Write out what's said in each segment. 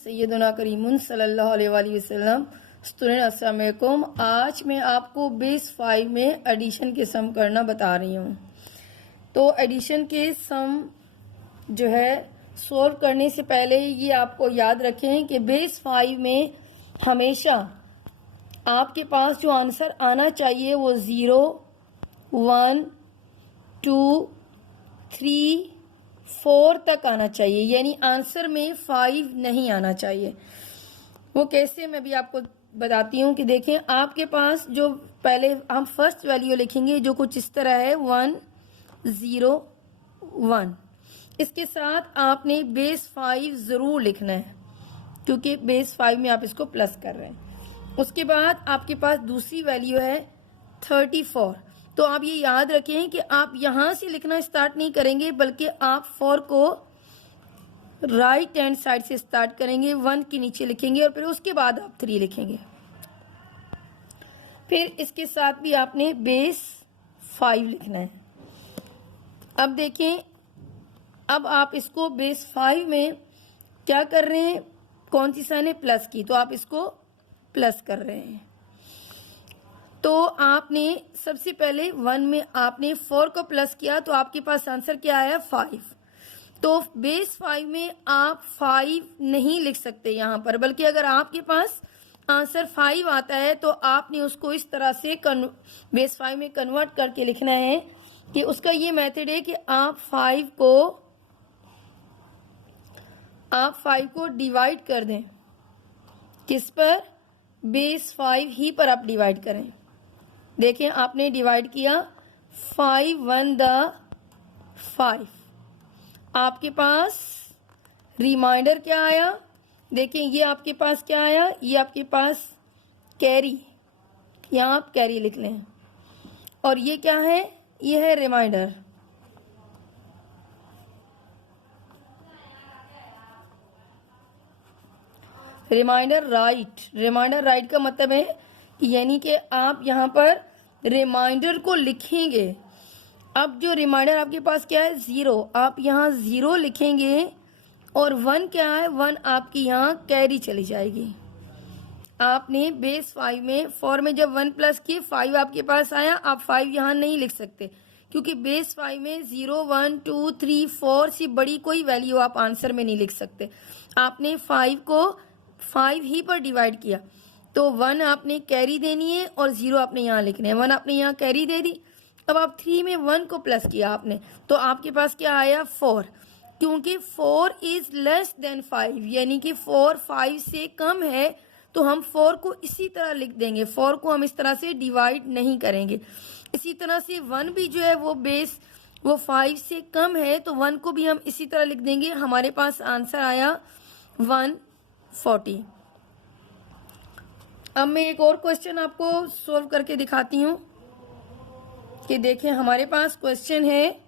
सैयदना करीमुन सल्लल्लाहु अलैहि वसल्लम। स्टूडेंट अस्सलाम वालेकुम। आज मैं आपको बेस 5 में एडिशन के सम करना बता रही हूँ। तो एडिशन के सम जो है सॉल्व करने से पहले ये आपको याद रखें कि बेस 5 में हमेशा आपके पास जो आंसर आना चाहिए वो 0, 1, 2, 3, 4 तक आना चाहिए, यानी आंसर में 5 नहीं आना चाहिए। वो कैसे मैं भी आपको बताती हूँ कि देखें, आपके पास जो पहले हम फर्स्ट वैल्यू लिखेंगे जो कुछ इस तरह है 1, 0, 1। इसके साथ आपने बेस 5 ज़रूर लिखना है क्योंकि बेस 5 में आप इसको प्लस कर रहे हैं। उसके बाद आपके पास दूसरी वैल्यू है 34। तो आप ये याद रखें कि आप यहां से लिखना स्टार्ट नहीं करेंगे बल्कि आप 4 को राइट हैंड साइड से स्टार्ट करेंगे, 1 के नीचे लिखेंगे और फिर उसके बाद आप 3 लिखेंगे। फिर इसके साथ भी आपने बेस 5 लिखना है। अब देखें, अब आप इसको बेस 5 में क्या कर रहे हैं, कौन सी साइन है प्लस की, तो आप इसको प्लस कर रहे हैं। तो आपने सबसे पहले 1 में आपने 4 को प्लस किया तो आपके पास आंसर क्या आया 5। तो बेस 5 में आप 5 नहीं लिख सकते यहाँ पर, बल्कि अगर आपके पास आंसर 5 आता है तो आपने उसको इस तरह से बेस 5 में कन्वर्ट करके लिखना है कि उसका ये मेथड है कि आप 5 को डिवाइड कर दें। किस पर? बेस 5 ही पर आप डिवाइड करें। देखें, आपने डिवाइड किया 5 1 द 5। आपके पास रिमाइंडर क्या आया? देखें, ये आपके पास क्या आया, ये आपके पास कैरी, यहाँ आप कैरी लिख लें। और ये क्या है? ये है रिमाइंडर। रिमाइंडर राइट का मतलब है यानी कि आप यहाँ पर रिमाइंडर को लिखेंगे। अब जो रिमाइंडर आपके पास क्या है 0, आप यहाँ 0 लिखेंगे और 1 क्या है, 1 आपकी यहाँ कैरी चली जाएगी। आपने बेस 5 में 4 में जब 1 प्लस किए 5 आपके पास आया, आप 5 यहाँ नहीं लिख सकते क्योंकि बेस 5 में 0, 1, 2, 3, 4 से बड़ी कोई वैल्यू आप आंसर में नहीं लिख सकते। आपने 5 को 5 ही पर डिवाइड किया तो 1 आपने कैरी देनी है और 0 आपने यहाँ लिखना है। 1 आपने यहाँ कैरी दे दी। अब आप 3 में 1 को प्लस किया आपने तो आपके पास क्या आया 4, क्योंकि 4 इज लेस देन 5 यानी कि 4 5 से कम है तो हम 4 को इसी तरह लिख देंगे। 4 को हम इस तरह से डिवाइड नहीं करेंगे। इसी तरह से 1 भी जो है वो 5 से कम है तो 1 को भी हम इसी तरह लिख देंगे। हमारे पास आंसर आया 140। अब मैं एक और क्वेश्चन आपको सॉल्व करके दिखाती हूँ कि देखें, हमारे पास क्वेश्चन है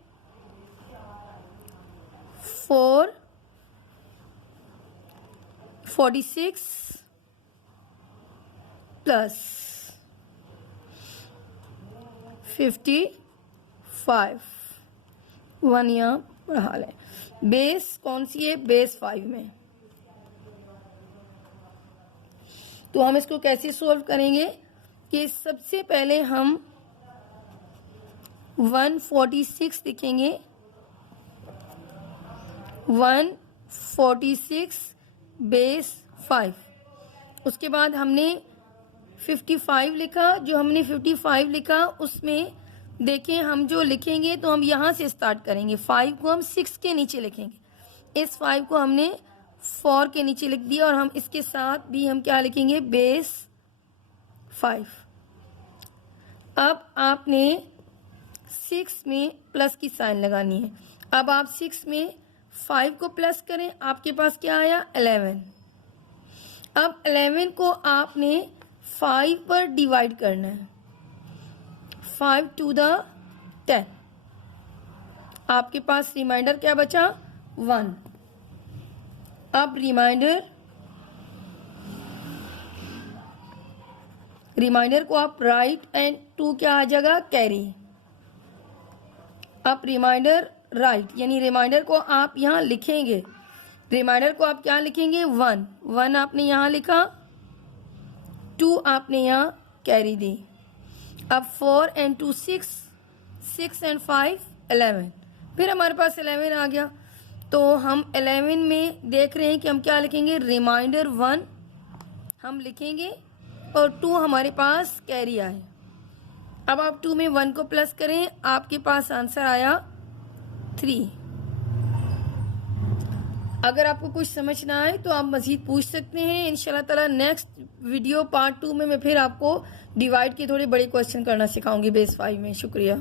446 प्लस 55, 1 यहाँ बढ़ा लें। बेस कौन सी है? बेस 5 में। तो हम इसको कैसे सॉल्व करेंगे कि सबसे पहले हम 146 लिखेंगे। 146 बेस 5। उसके बाद हमने 55 लिखा। जो हमने 55 लिखा उसमें देखें, हम जो लिखेंगे तो हम यहाँ से स्टार्ट करेंगे। 5 को हम 6 के नीचे लिखेंगे। इस 5 को हमने 4 के नीचे लिख दिया और हम इसके साथ भी हम क्या लिखेंगे बेस 5। अब आपने 6 में प्लस की साइन लगानी है। अब आप 6 में 5 को प्लस करें, आपके पास क्या आया 11। अब 11 को आपने 5 पर डिवाइड करना है। 5 to the 10। आपके पास रिमाइंडर क्या बचा 1। अब रिमाइंडर को आप राइट एंड 2 क्या आ जाएगा कैरी। अब रिमाइंडर राइट यानी रिमाइंडर को आप यहाँ लिखेंगे रिमाइंडर को आप क्या लिखेंगे 1 1 आपने यहाँ लिखा, 2 आपने यहाँ कैरी दी। अब 4 and 2 6, 6 and 5 11, फिर हमारे पास 11 आ गया। तो हम 11 में देख रहे हैं कि हम क्या लिखेंगे, रिमाइंडर 1 हम लिखेंगे और 2 हमारे पास कैरी आए। अब आप 2 में 1 को प्लस करें, आपके पास आंसर आया 3। अगर आपको कुछ समझ ना आए तो आप मज़ीद पूछ सकते हैं। इंशाल्लाह ताला नेक्स्ट वीडियो पार्ट 2 में मैं फिर आपको डिवाइड के थोड़े बड़े क्वेश्चन करना सिखाऊंगी बेस 5 में। शुक्रिया।